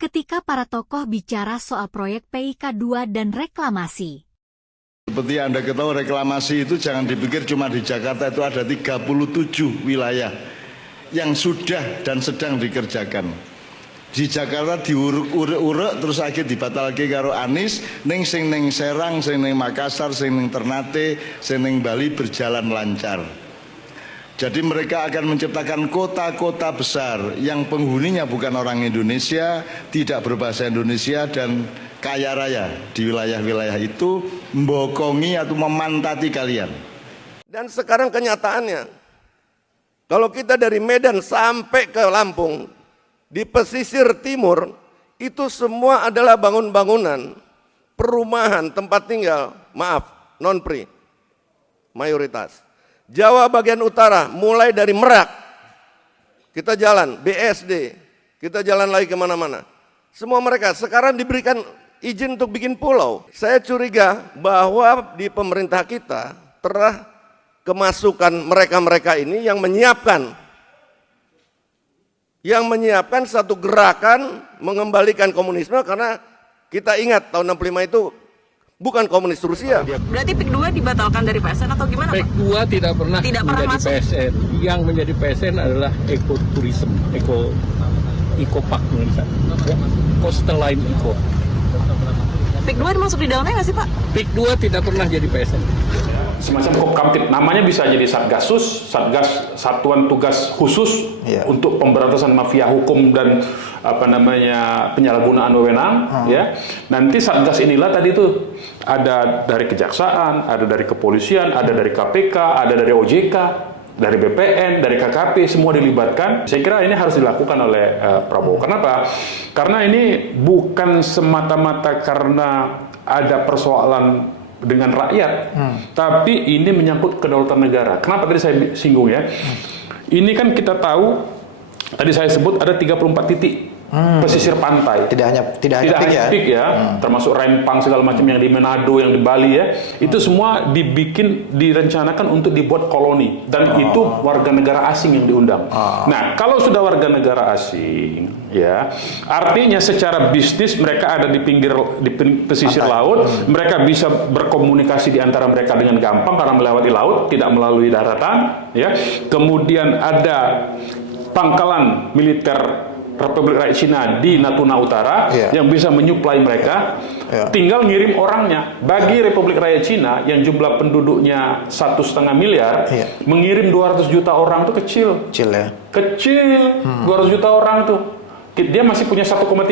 ketika para tokoh bicara soal proyek PIK 2 dan reklamasi. Seperti Anda ketahui, reklamasi itu jangan dipikir cuma di Jakarta, itu ada 37 wilayah yang sudah dan sedang dikerjakan. Di Jakarta diurek-urek terus akhir dibatalke karo Anies, ning sing ning Serang, sing ning Makassar, sing ning Ternate, sing ning Bali berjalan lancar. Jadi mereka akan menciptakan kota-kota besar yang penghuninya bukan orang Indonesia, tidak berbahasa Indonesia dan kaya raya di wilayah-wilayah itu, membokongi atau memantati kalian. Dan sekarang kenyataannya, kalau kita dari Medan sampai ke Lampung, di pesisir timur, itu semua adalah bangunan-bangunan, perumahan, tempat tinggal, maaf, non-pri, mayoritas. Jawa bagian utara, mulai dari Merak, kita jalan, BSD, kita jalan lagi kemana-mana. Semua mereka sekarang diberikan izin untuk bikin pulau. Saya curiga bahwa di pemerintah kita telah kemasukan mereka-mereka ini yang menyiapkan satu gerakan mengembalikan komunisme, karena kita ingat tahun 65 itu bukan komunis Rusia. Berarti PIK 2 dibatalkan dari PSN atau gimana, PIK 2 tidak pernah menjadi masuk PSN. Yang menjadi PSN adalah ekoturism, eco-park, coastal line eco. PIK 2 masuk di dalamnya nggak sih, Pak? PIK 2 tidak pernah jadi PSN. Semacam Kopkamtib, namanya bisa jadi Satgasus, Satgas Satuan Tugas Khusus untuk pemberantasan mafia hukum dan penyalahgunaan wewenang, ya. Nanti Satgas inilah tadi itu ada dari kejaksaan, ada dari kepolisian, ada dari KPK, ada dari OJK, dari BPN, dari KKP, semua dilibatkan. Saya kira ini harus dilakukan oleh Prabowo. Kenapa? Karena ini bukan semata-mata karena ada persoalan dengan rakyat, tapi ini menyangkut kedaulatan negara. Kenapa tadi saya singgung ya? Ini kan kita tahu, tadi saya sebut ada 34 titik pesisir pantai. Tidak hanya PIK ya, termasuk Rempang segala macam yang di Manado, yang di Bali ya. Itu semua direncanakan untuk dibuat koloni, dan itu warga negara asing yang diundang. Nah, kalau sudah warga negara asing ya, artinya secara bisnis mereka ada di pesisir laut, mereka bisa berkomunikasi di antara mereka dengan gampang karena melewati laut, tidak melalui daratan ya. Kemudian ada pangkalan militer Republik Rakyat Cina di Natuna Utara yang bisa menyuplai mereka, tinggal ngirim orangnya. Bagi Republik Rakyat Cina yang jumlah penduduknya 1,5 miliar, mengirim 200 juta orang itu kecil. Kecil, 200 juta orang tuh. Dia masih punya 1,3